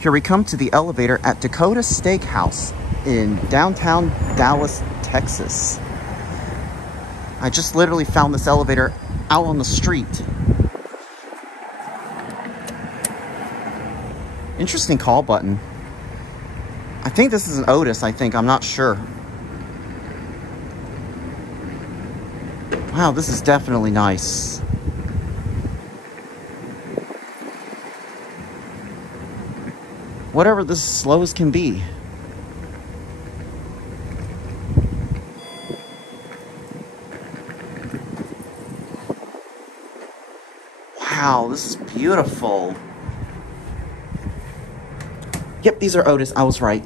Here we come to the elevator at Dakota Steakhouse in downtown Dallas, Texas. I just literally found this elevator out on the street. Interesting call button. I think this is an Otis, I'm not sure. Wow, this is definitely nice. Whatever this slow as can be. Wow, this is beautiful. Yep, these are Otis. I was right.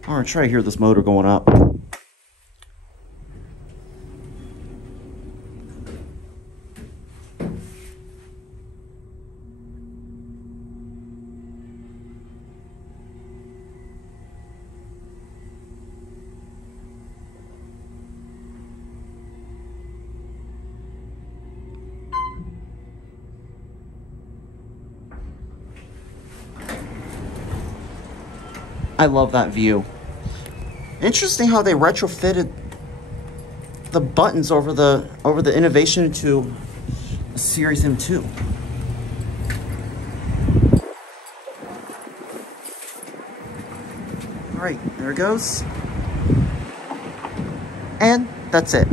I'm gonna try to hear this motor going up. I love that view. Interesting how they retrofitted the buttons over the Innovation to a Series M2. All right, there it goes. And that's it.